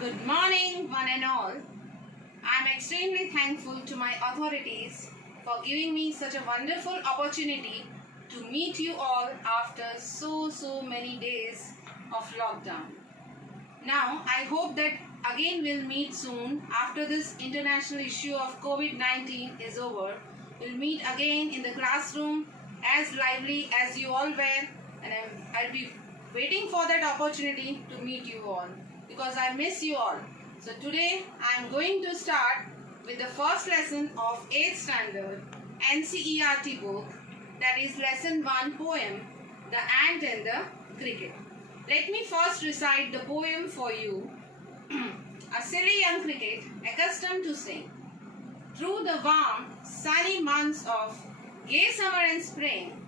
Good morning, one and all. I am extremely thankful to my authorities for giving me such a wonderful opportunity to meet you all after so many days of lockdown. Now, I hope that again we'll meet soon after this international issue of COVID-19 is over. We'll meet again in the classroom as lively as you all were, and I'll be waiting for that opportunity to meet you all because I miss you all. So today I'm going to start with the first lesson of 8th standard NCERT book, that is lesson 1 poem, The Ant and the Cricket. Let me first recite the poem for you. A silly young cricket, accustomed to sing through the warm, sunny months of gay summer and spring,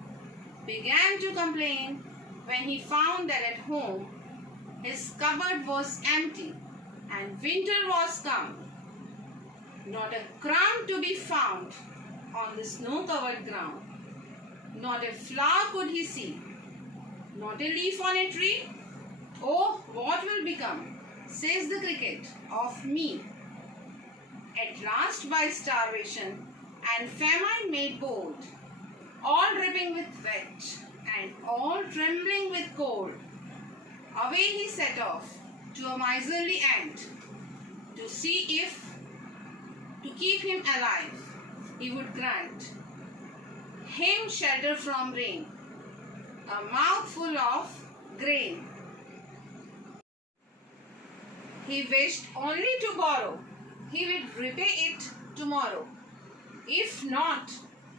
began to complain when he found that at home his cupboard was empty and winter was come. Not a crumb to be found on the snow-covered ground. Not a flower could he see, not a leaf on a tree. Oh, what will become, says the cricket, of me? At last by starvation and famine made bold, all dripping with wet and all trembling with cold, away he set off to a miserly ant to see if, to keep him alive, he would grant him shelter from rain, a mouthful of grain. He wished only to borrow, he would repay it tomorrow. If not,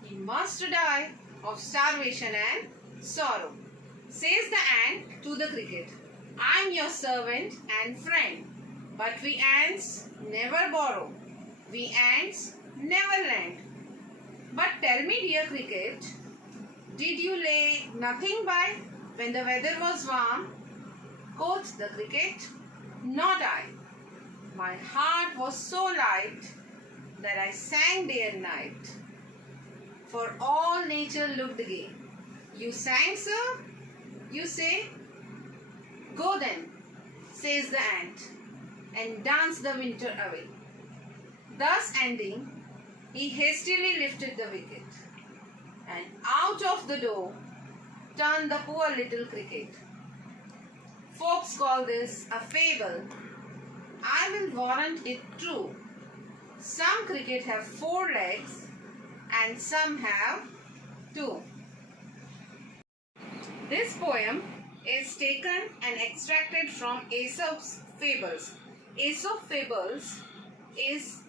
he must die of starvation and sorrow. Says the ant to the cricket, I am your servant and friend, but we ants never borrow, we ants never lend. But tell me, dear cricket, did you lay nothing by when the weather was warm? Quoth the cricket, not I. My heart was so light that I sang day and night, for all nature looked gay. You sang, sir? You say? Go then, says the ant, and dance the winter away. Thus ending, he hastily lifted the wicket, and out of the door turned the poor little cricket. Folks call this a fable. I will warrant it true. Some cricket have 4 legs and some have 2. This poem is taken and extracted from Aesop's Fables. Aesop's Fables is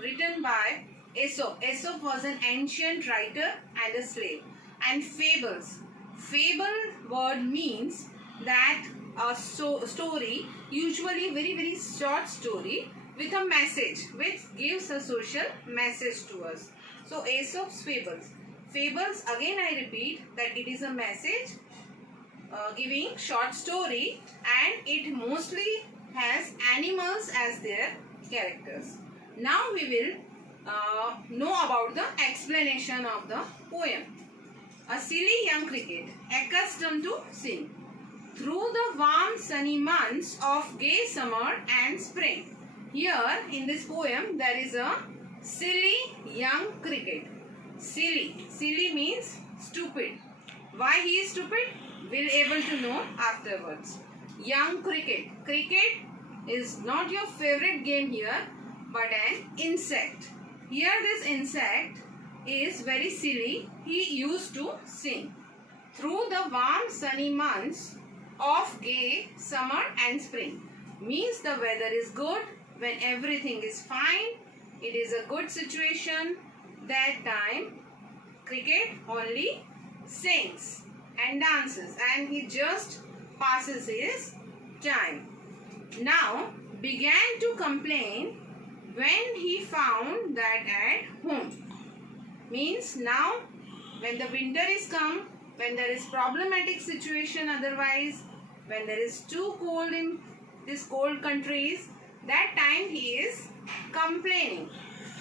written by Aesop. Aesop was an ancient writer and a slave. And fables. Fable word means that a story, usually very short story with a message, which gives a social message to us. So Aesop's Fables. Fables, again I repeat, that it is a message giving short story, and it mostly has animals as their characters. Now we will know about the explanation of the poem. A silly young cricket, accustomed to sing through the warm sunny months of gay summer and spring. Here in this poem there is a silly young cricket. Silly means stupid. Why he is stupid? We'll able to know afterwards. Young cricket. Cricket is not your favorite game here, but an insect. Here this insect is very silly. He used to sing through the warm sunny months of gay summer and spring. Means the weather is good, when everything is fine, it is a good situation. That time cricket only sings and dances, and he just passes his time. Now began to complain when he found that at home. Means now when the winter is come, when there is problematic situation otherwise, when there is too cold in these cold countries, that time he is complaining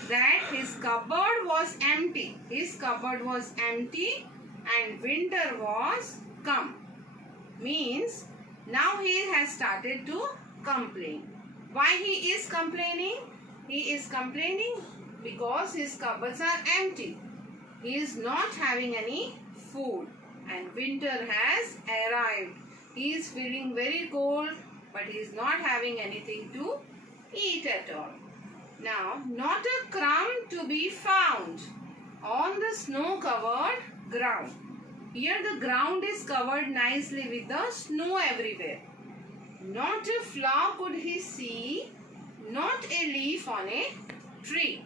that his cupboard was empty. His cupboard was empty and winter was come. Means now he has started to complain. Why he is complaining? He is complaining because his cupboards are empty. He is not having any food and winter has arrived. He is feeling very cold, but he is not having anything to eat at all. Now, not a crumb to be found on the snow-covered ground. Here the ground is covered nicely with the snow everywhere. Not a flower could he see, not a leaf on a tree.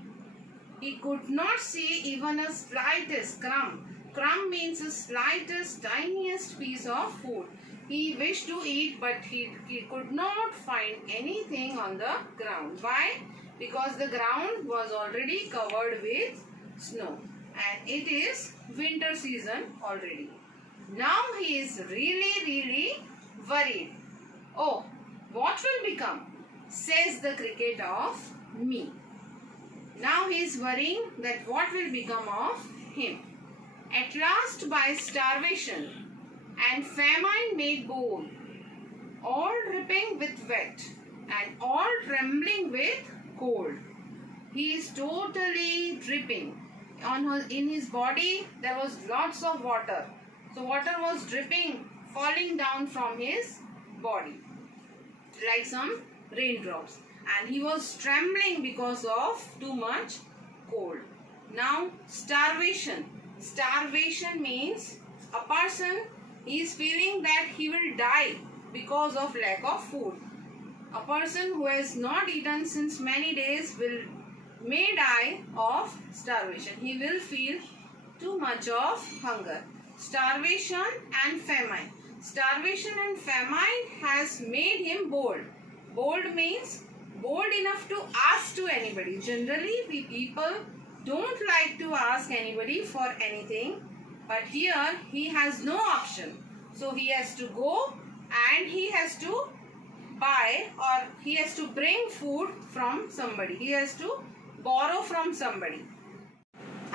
He could not see even a slightest crumb. Crumb means the slightest, tiniest piece of food. He wished to eat, but he could not find anything on the ground. Why? Because the ground was already covered with snow. And it is winter season already. Now he is really worried. Oh, what will become? Says the cricket of me. Now he is worrying that what will become of him. At last by starvation and famine made bold, all dripping with wet and all trembling with cold. He is totally dripping. In his body there was lots of water. So water was dripping, falling down from his body like some raindrops. And he was trembling because of too much cold. Now starvation. Starvation means a person is feeling that he will die because of lack of food. A person who has not eaten since many days may die of starvation. He will feel too much of hunger. Starvation and famine. Starvation and famine has made him bold. Bold means bold enough to ask to anybody. Generally, we people don't like to ask anybody for anything. But here, he has no option. So, he has to go and he has to buy or he has to bring food from somebody. He has to borrow from somebody.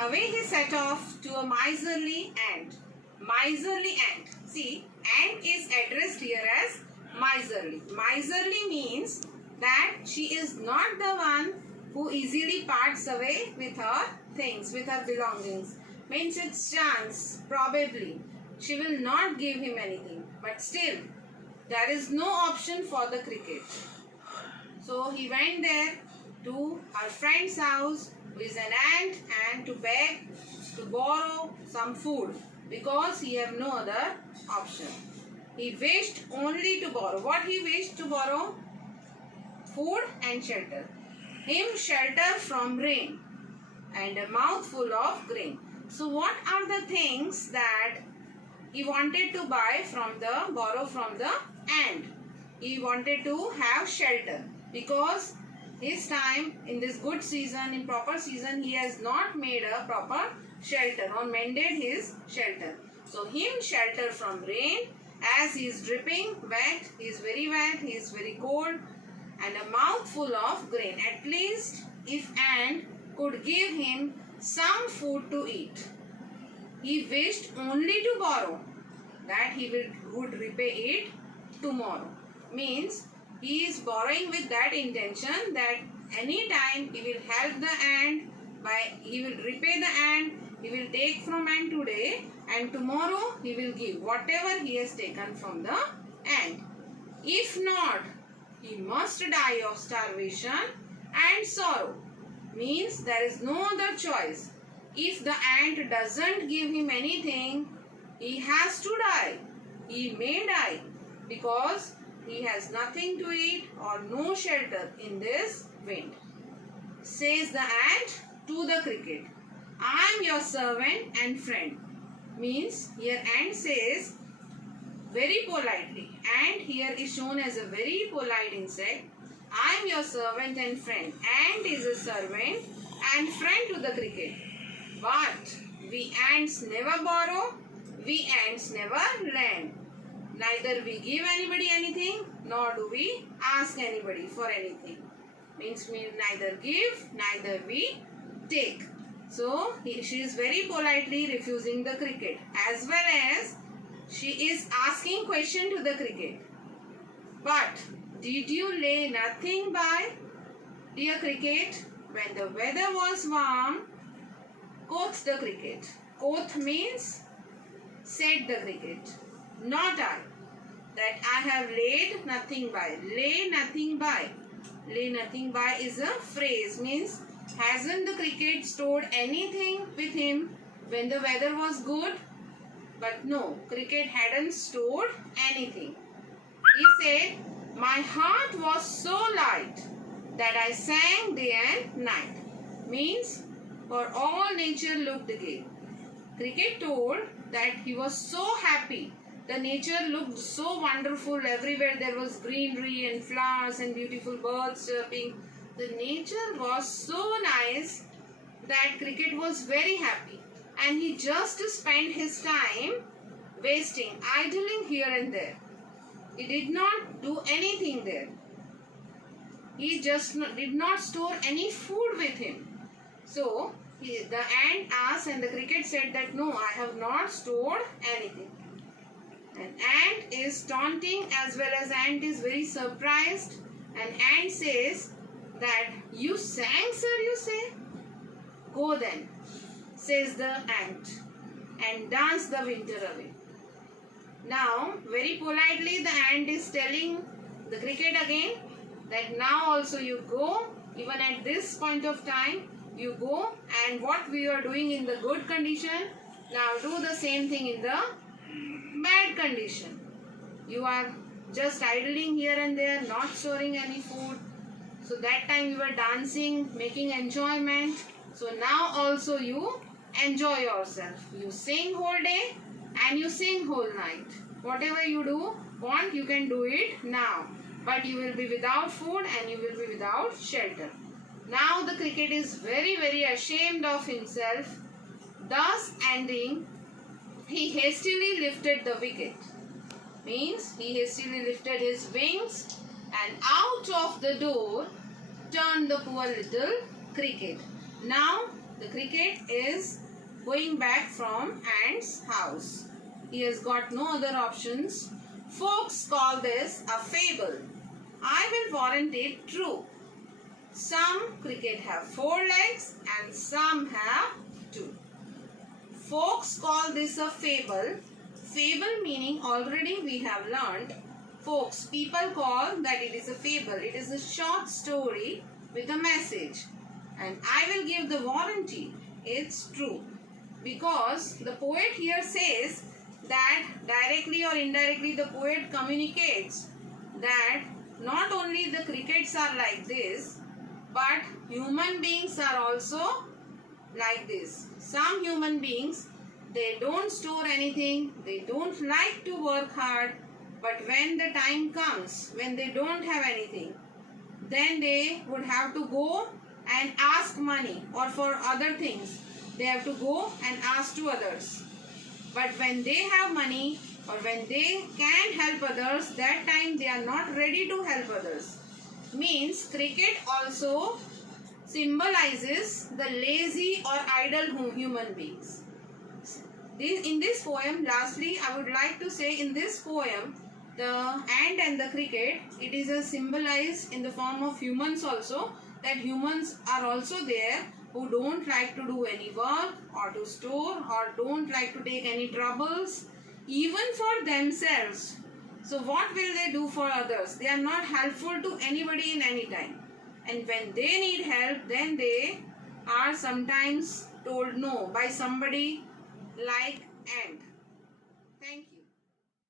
Away he set off to a miserly ant. Miserly ant. See, ant is addressed here as miserly. Miserly means that she is not the one who easily parts away with her things, with her belongings. Means it's chance, probably. She will not give him anything. But still, there is no option for the cricket. So he went there to her friend's house, who is an ant, and to beg to borrow some food because he have no other option. He wished only to borrow. What he wished to borrow? Food and shelter. Him shelter from rain and a mouthful of grain. So what are the things that he wanted to borrow from the ant? He wanted to have shelter because his time in this good season, in proper season, he has not made a proper shelter or mended his shelter. So him shelter from rain as he is dripping wet, he is very wet, he is very cold, and a mouthful of grain. At least if ant could give him some food to eat. He wished only to borrow, that he would repay it tomorrow. Means he is borrowing with that intention that any time he will help the ant, he will repay the ant, he will take from ant today and tomorrow he will give whatever he has taken from the ant. If not, he must die of starvation and sorrow. Means there is no other choice. If the ant doesn't give him anything, he has to die. He may die because he has nothing to eat or no shelter in this wind. Says the ant to the cricket, I am your servant and friend. Means here ant says very politely. Ant here is shown as a very polite insect. I am your servant and friend. Ant is a servant and friend to the cricket. But we ants never borrow, we ants never lend. Neither we give anybody anything, nor do we ask anybody for anything. Means we neither give, neither we take. So, she is very politely refusing the cricket. As well as she is asking question to the cricket. But Did you lay nothing by, dear cricket? When the weather was warm, quoth the cricket. Quoth means, said the cricket, not I, that I have laid nothing by. Lay nothing by. Lay nothing by is a phrase, means hasn't the cricket stored anything with him when the weather was good? But no, cricket hadn't stored anything. He said, my heart was so light that I sang day and night. Means, for all nature looked gay. Cricket told that he was so happy. The nature looked so wonderful. Everywhere there was greenery and flowers and beautiful birds chirping. The nature was so nice that cricket was very happy. And he just spent his time wasting, idling here and there. He did not do anything there. He just did not store any food with him. So, the ant asked and the cricket said that no, I have not stored anything. And ant is taunting as well as ant is very surprised. And ant says that you sang, sir, you say? Go then, says the ant, and dance the winter away. Now, very politely the ant is telling the cricket again that now also you go, even at this point of time, you go, and what we are doing in the good condition, now do the same thing in the bad condition. You are just idling here and there, not storing any food. So that time you were dancing, making enjoyment. So now also you enjoy yourself. You sing whole day and you sing whole night. Whatever you want, you can do it now. But you will be without food and you will be without shelter. Now the cricket is very, very ashamed of himself. Thus ending, he hastily lifted the wicket. Means he hastily lifted his wings and out of the door turned the poor little cricket. Now the cricket is going back from ant's house. He has got no other options. Folks call this a fable. I will warrant it true. Some cricket have 4 legs and some have 2. Folks call this a fable. Fable meaning already we have learned. Folks, people call that it is a fable. It is a short story with a message. And I will give the warranty. It's true. Because the poet here says that directly or indirectly the poet communicates that not only the crickets are like this, but human beings are also like this. Some human beings, they don't store anything, they don't like to work hard, but when the time comes, when they don't have anything, then they would have to go and ask money, or for other things, they have to go and ask to others. But when they have money or when they can help others, that time they are not ready to help others. Means cricket also symbolizes the lazy or idle human beings. In this poem, lastly, I would like to say in this poem, the ant and the cricket, it is a symbolized in the form of humans also, that humans are also there who don't like to do any work or to store or don't like to take any troubles, even for themselves. So what will they do for others? They are not helpful to anybody in any time. And when they need help, then they are sometimes told no by somebody like ant.